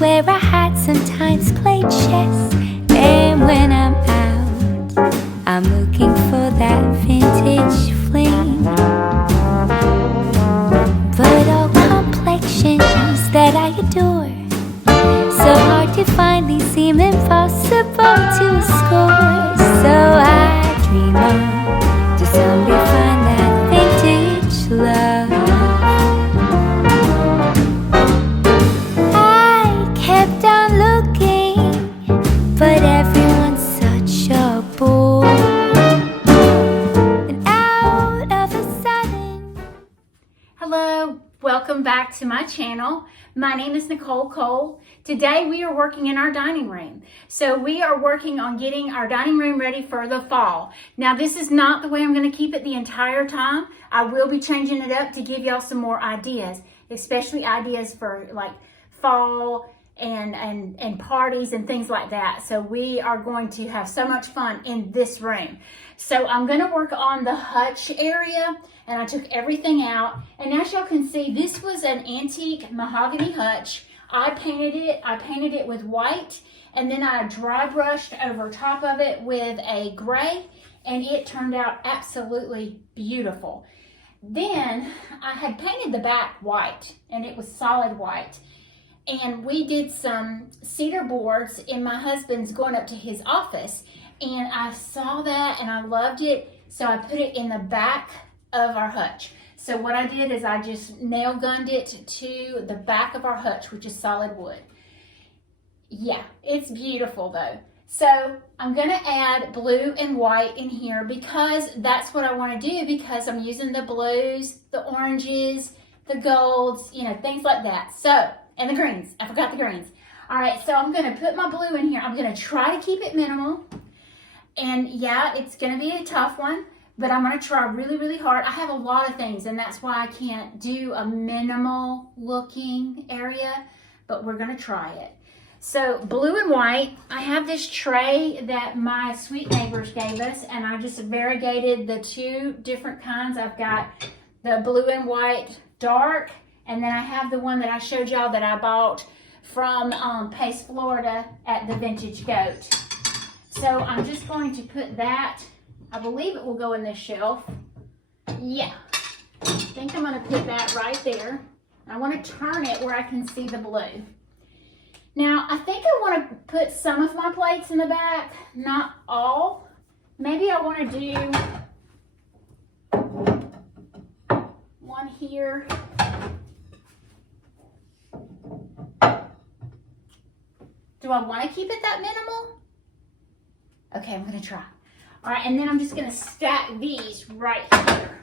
wear a hat, sometimes play chess. And when I'm out, I'm looking for that vintage fling. But all complexions that I adore, so hard to find, they seem impossible to score. So I dream on to someday find that vintage love. I kept on looking, but everyone's such a bore. And out of a sudden... Hello, welcome back to my channel. My name is Nicole Cole. Today we are working in our dining room. So we are working on getting our dining room ready for the fall. Now this is not the way I'm going to keep it the entire time. I will be changing it up to give y'all some more ideas, especially ideas for like fall and parties and things like that. So we are going to have so much fun in this room. So I'm going to work on the hutch area, and I took everything out. And as y'all can see, this was an antique mahogany hutch. I painted it with white, and then I dry brushed over top of it with a gray, and it turned out absolutely beautiful. Then I had painted the back white, and it was solid white. And we did some cedar boards in my husband's going up to his office, and I saw that and I loved it, so I put it in the back of our hutch. So what I did is I just nail gunned it to the back of our hutch, which is solid wood. Yeah, it's beautiful though. So I'm gonna add blue and white in here because that's what I wanna do, because I'm using the blues, the oranges, the golds, you know, things like that. So, and the greens, I forgot the greens. All right, so I'm gonna put my blue in here. I'm gonna try to keep it minimal. And yeah, it's gonna be a tough one, but I'm gonna try really, really hard. I have a lot of things, and that's why I can't do a minimal looking area, but we're gonna try it. So blue and white, I have this tray that my sweet neighbors gave us, and I just variegated the two different kinds. I've got the blue and white dark, and then I have the one that I showed y'all that I bought from Pace, Florida at the Vintage Goat. So I'm just going to put that, I believe it will go in this shelf. Yeah, I think I'm going to put that right there. I want to turn it where I can see the blue. Now, I think I want to put some of my plates in the back, not all. Maybe I want to do one here. Do I want to keep it that minimal? Okay, I'm going to try. All right, and then I'm just going to stack these right here.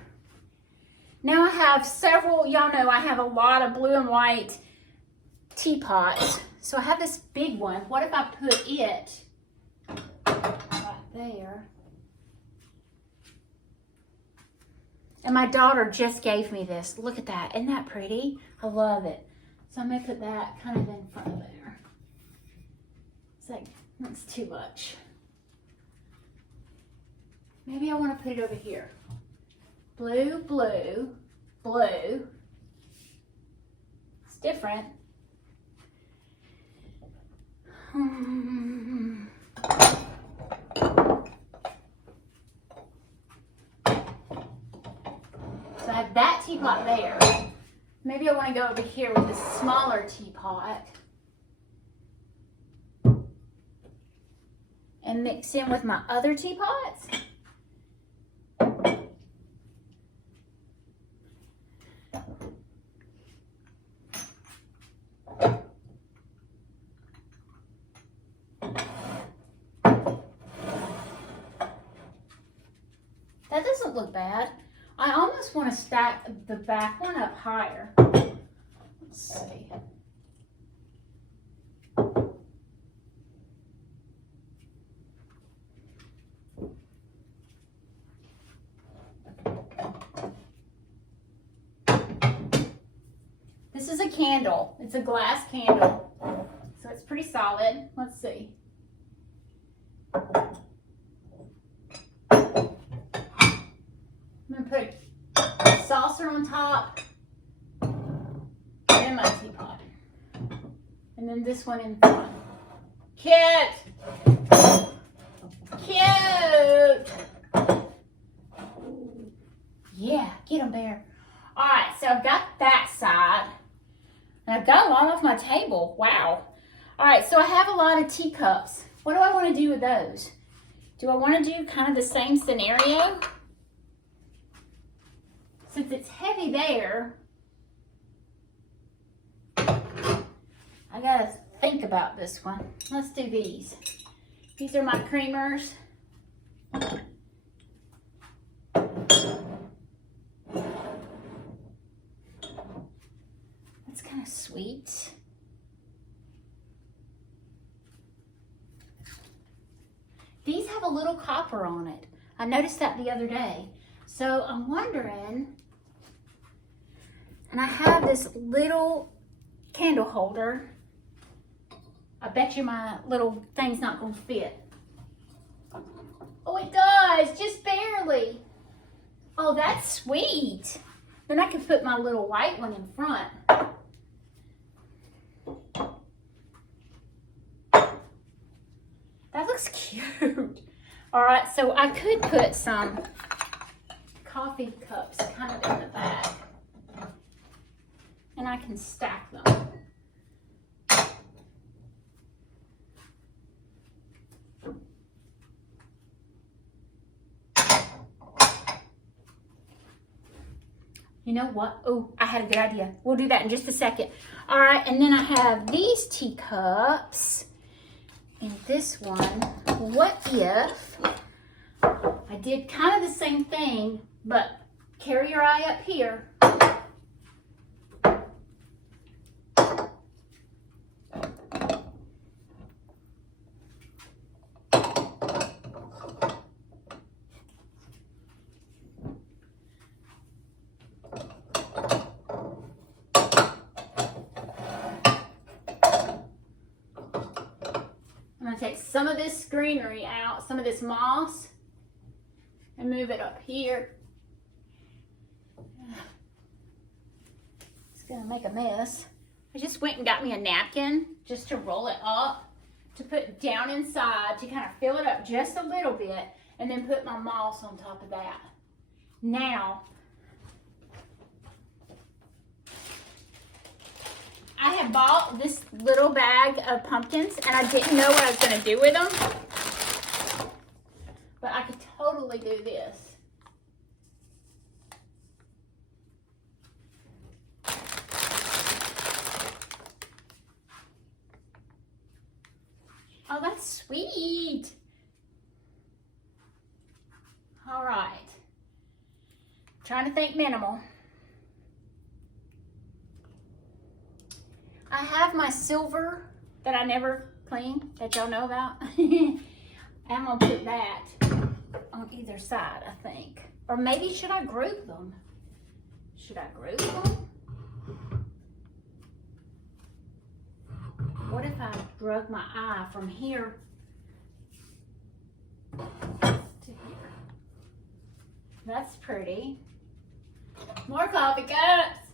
Now I have several, y'all know I have a lot of blue and white teapots. So I have this big one. What if I put it right there? And my daughter just gave me this. Look at that. Isn't that pretty? I love it. So I'm going to put that kind of in front of there. It's like, that's too much. Maybe I want to put it over here. Blue, blue, blue. It's different. So I have that teapot there. Maybe I want to go over here with this smaller teapot and mix in with my other teapots. That doesn't look bad. I almost want to stack the back one up higher. Let's see. This is a candle. It's a glass candle. So it's pretty solid. Let's see. I'm going to put a saucer on top and my teapot. And then this one in front. Cute! Cute! Yeah, get them, Bear. All right, so I've got that side. And I've got a lot off my table. Wow. All right, so I have a lot of teacups. What do I want to do with those? Do I want to do kind of the same scenario? Since it's heavy there, I gotta think about this one. Let's do these. These are my creamers. That's kind of sweet. These have a little copper on it. I noticed that the other day. So I'm wondering, and I have this little candle holder. I bet you my little thing's not gonna fit. Oh, it does, just barely. Oh, that's sweet. Then I can put my little white one in front. That looks cute. All right, so I could put some coffee cups kind of in the back. And I can stack them. You know what? Oh, I had a good idea. We'll do that in just a second. All right, and then I have these teacups. And this one, what if I did kind of the same thing, but carry your eye up here. I'm going to take some of this greenery out, some of this moss, and move it up here. It's going to make a mess. I just went and got me a napkin just to roll it up, to put down inside, to kind of fill it up just a little bit, and then put my moss on top of that. Now, I had bought this little bag of pumpkins and I didn't know what I was going to do with them. But I could totally do this. Oh, that's sweet. All right. Trying to think minimal. I have my silver that I never clean, that y'all know about. I'm gonna put that on either side, I think. Or maybe should I group them? Should I group them? What if I drug my eye from here to here? That's pretty. More coffee cups.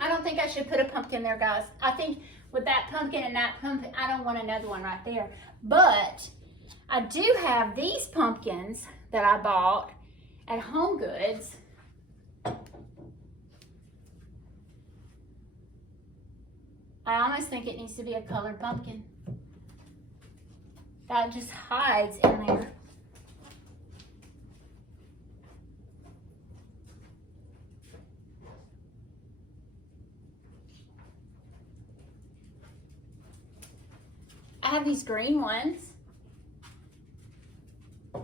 I don't think I should put a pumpkin there, guys. I think with that pumpkin and that pumpkin, I don't want another one right there. But I do have these pumpkins that I bought at Home Goods. I almost think it needs to be a colored pumpkin. That just hides in there. I have these green ones. I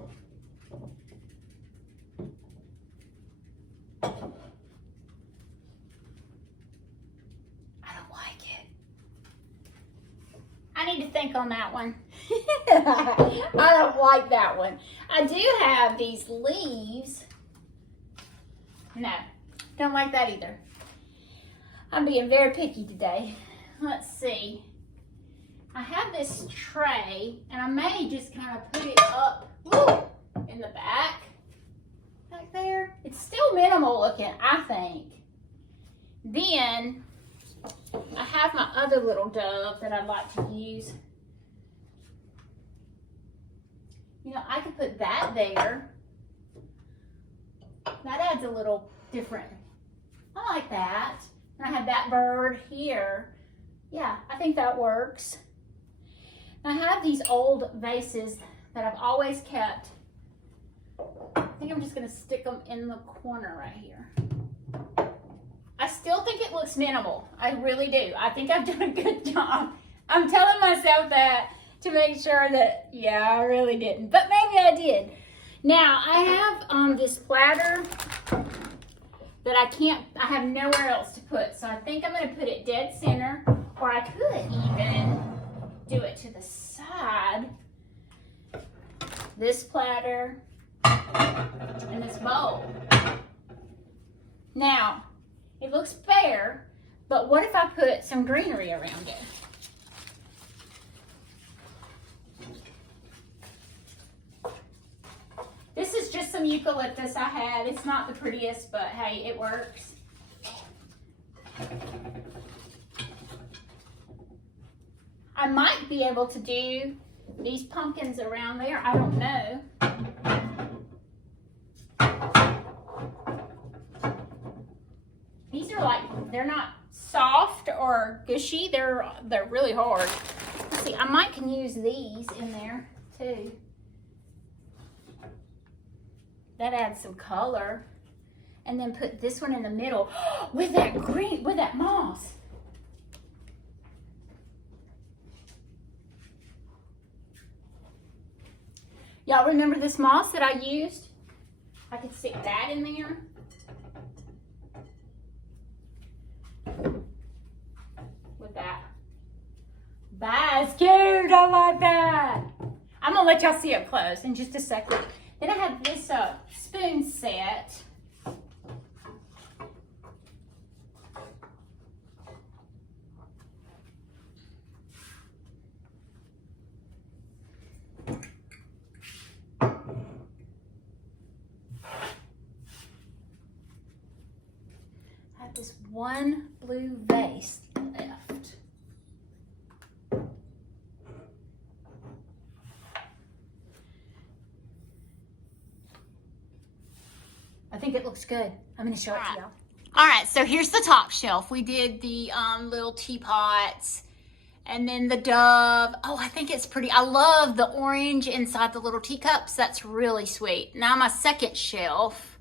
don't like it. I need to think on that one. I don't like that one. I do have these leaves No, don't like that either. I'm being very picky today. Let's see. I have this tray, and I may just kind of put it up in the back there. It's still minimal looking, I think. Then I have my other little dove that I'd like to use. You know, I could put that there. That adds a little different. I like that. And I have that bird here. Yeah, I think that works. I have these old vases that I've always kept. I think I'm just gonna stick them in the corner right here. I still think it looks minimal. I really do. I think I've done a good job. I'm telling myself that to make sure that, yeah, I really didn't. But maybe I did. Now, I have this platter that I have nowhere else to put. So I think I'm gonna put it dead center, or I could even do it to the side. This platter and this bowl. Now, it looks bare, but what if I put some greenery around it? This is just some eucalyptus I had. It's not the prettiest, but hey, it works. I might be able to do these pumpkins around there. I don't know. These are like, they're not soft or gushy. They're really hard. Let's see, I might can use these in there too. That adds some color. And then put this one in the middle with that green, with that moss. Y'all remember this moss that I used? I could stick that in there. With that. That's cute, I like that. I'm gonna let y'all see up close in just a second. Then I have this spoon set. I have this one blue vase left. I think it looks good. I'm gonna show it to y'all. All right, so here's the top shelf. We did the little teapots and then the dove. Oh, I think it's pretty. I love the orange inside the little teacups. That's really sweet. Now my second shelf.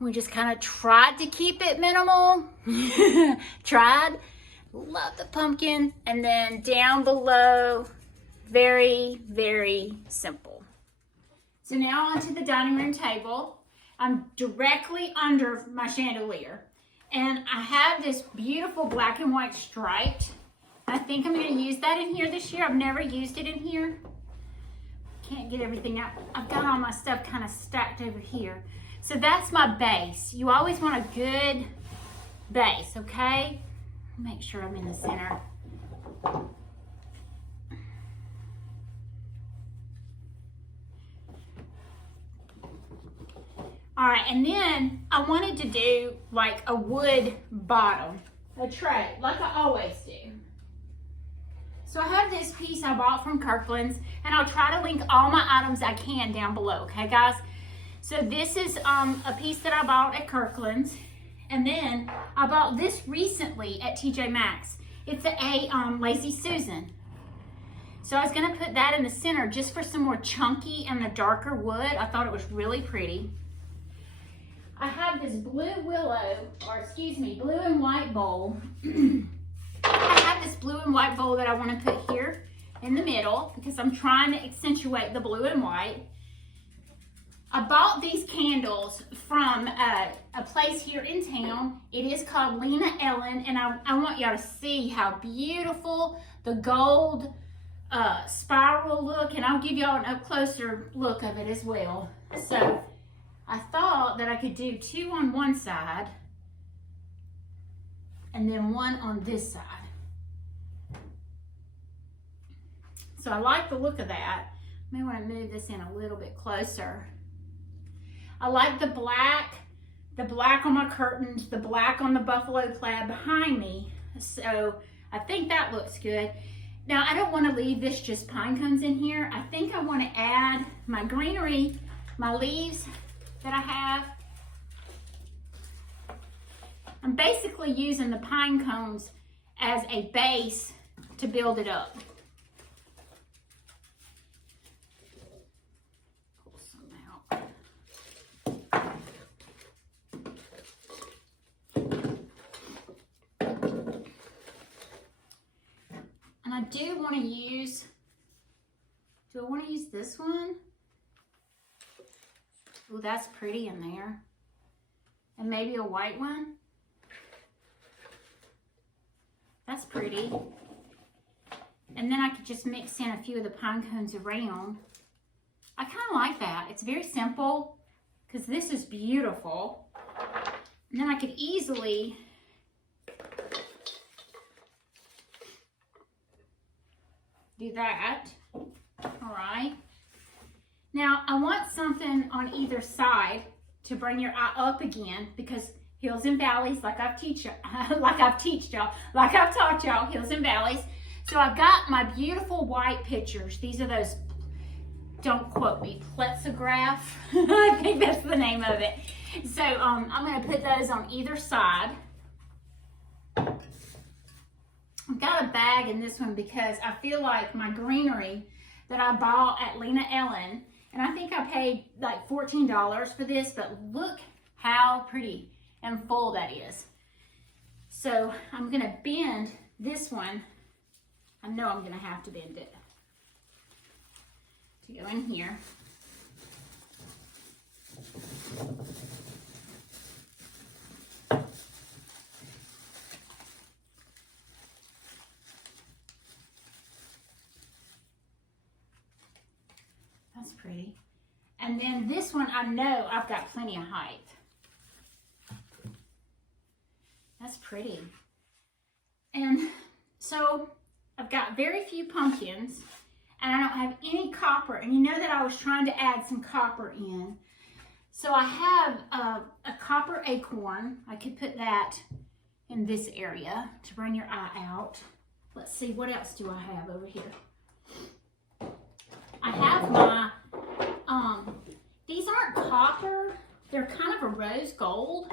We just kind of tried to keep it minimal. Tried. Love the pumpkin. And then down below, very, very simple. So now onto the dining room table. I'm directly under my chandelier. And I have this beautiful black and white striped. I think I'm going to use that in here this year. I've never used it in here. Can't get everything out. I've got all my stuff kind of stacked over here. So that's my base. You always want a good base, okay? Make sure I'm in the center. All right, and then I wanted to do like a wood bottom, a tray, like I always do. So I have this piece I bought from Kirkland's, and I'll try to link all my items I can down below, okay guys? So this is a piece that I bought at Kirkland's, and then I bought this recently at TJ Maxx. It's a Lazy Susan. So I was gonna put that in the center just for some more chunky and the darker wood. I thought it was really pretty. I have this blue and white bowl. I have this blue and white bowl that I want to put here in the middle because I'm trying to accentuate the blue and white. I bought these candles from a place here in town. It is called Lena Ellen, and I want y'all to see how beautiful the gold spiral look, and I'll give y'all an up closer look of it as well. So I thought that I could do 2 on one side and then 1 on this side. So I like the look of that. I may want to move this in a little bit closer. I like the black on my curtains, the black on the buffalo plaid behind me. So I think that looks good. Now I don't want to leave this just pine cones in here. I think I want to add my greenery, my leaves that I have. I'm basically using the pine cones as a base to build it up. Pull some out. And I do want to use, do I want to use this one? Oh, that's pretty in there. And maybe a white one. That's pretty. And then I could just mix in a few of the pine cones around. I kind of like that. It's very simple because this is beautiful. And then I could easily do that. All right. Now I want something on either side to bring your eye up again, because hills and valleys, like I've taught y'all, hills and valleys. So I've got my beautiful white pictures. These are those, don't quote me, plexiglass. I think that's the name of it. So I'm going to put those on either side. I've got a bag in this one because I feel like my greenery that I bought at Lena Ellen, and I think I paid like $14 for this, but look how pretty and full that is. So I'm going to bend this one. I know I'm going to have to bend it to go in here. That's pretty. And then this one, I know I've got plenty of height. That's pretty. And so I've got very few pumpkins, and I don't have any copper. And you know that I was trying to add some copper in. So I have a copper acorn. I could put that in this area to bring your eye out. Let's see, what else do I have over here? I have my, these aren't copper. They're kind of a rose gold,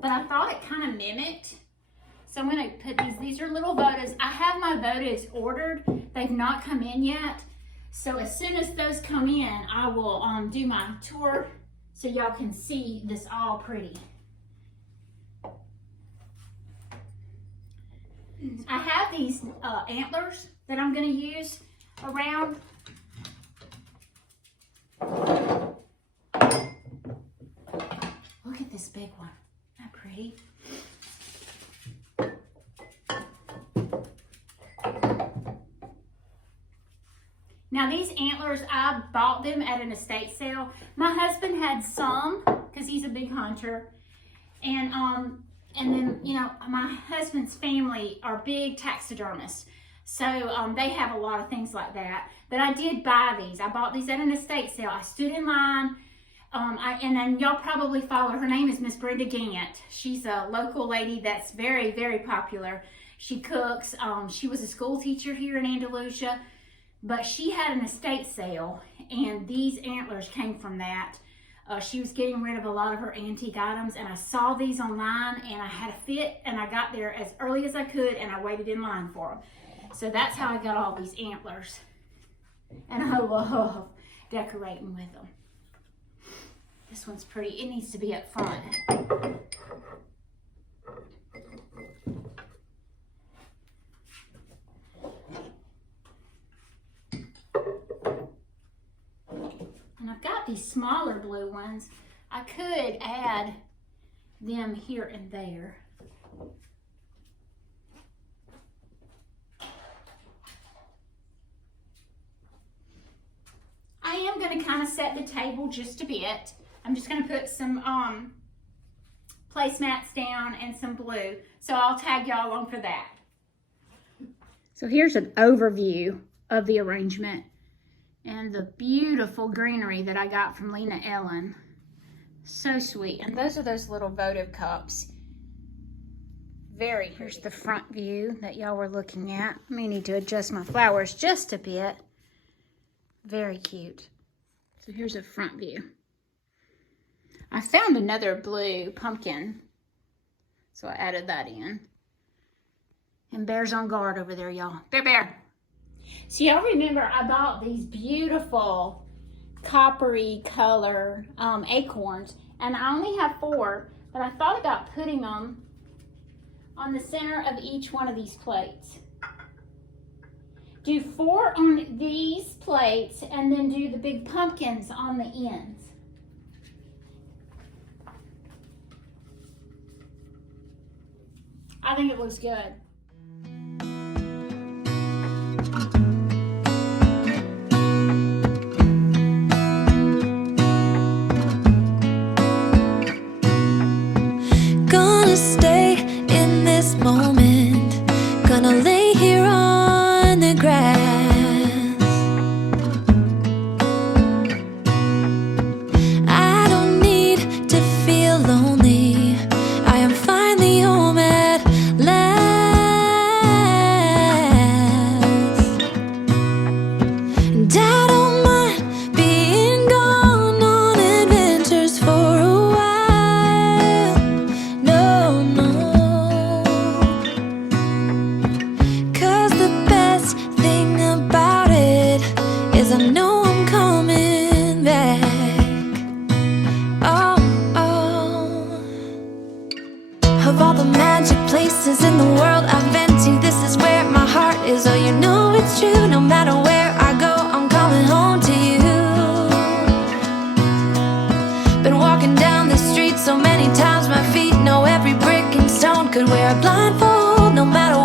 but I thought it kind of mimicked. So I'm going to put these are little votives. I have my votives ordered. They've not come in yet. So as soon as those come in, I will do my tour so y'all can see this all pretty. I have these antlers that I'm going to use around. Look at this big one. Isn't that pretty? Now these antlers, I bought them at an estate sale. My husband had some because he's a big hunter. And then, you know, my husband's family are big taxidermists. So they have a lot of things like that. But I did buy these. I bought these at an estate sale. I stood in line. And then y'all probably follow. Her name is Miss Brenda Gant. She's a local lady that's very, very popular. She cooks. She was a school teacher here in Andalusia. But she had an estate sale, and these antlers came from that. She was getting rid of a lot of her antique items, and I saw these online, and I had a fit, and I got there as early as I could, and I waited in line for them. So that's how I got all these antlers. And I love decorating with them. This one's pretty. It needs to be up front. And I've got these smaller blue ones. I could add them here and there. I am going to kind of set the table just a bit. I'm just going to put some placemats down and some blue. So I'll tag y'all along for that. So here's an overview of the arrangement and the beautiful greenery that I got from Lena Ellen. So sweet. And those are those little votive cups. Very. Here's the front view that y'all were looking at. I may need to adjust my flowers just a bit. Very cute. So here's a front view. I found another blue pumpkin, so I added that in. And Bear's on guard over there, y'all. Bear. So y'all remember I bought these beautiful coppery color acorns, and I only have 4, but I thought about putting them on the center of each one of these plates. Do 4 on these plates and then do the big pumpkins on the ends. I think it looks good. Gonna stay in this moment, gonna lay here on the grass. I don't need to feel lonely, I am finally home at last. And I don't mind being gone on adventures for a while. No, no. 'Cause the best thing about it is I know I'm coming back. Oh, oh. Of all the magic places in the world I've been to, this is where my heart is. Oh, you know it's true. No matter where I go, I'm coming home to you. Been walking down the street so many times, my feet know every brick and stone. Could wear a blindfold, no matter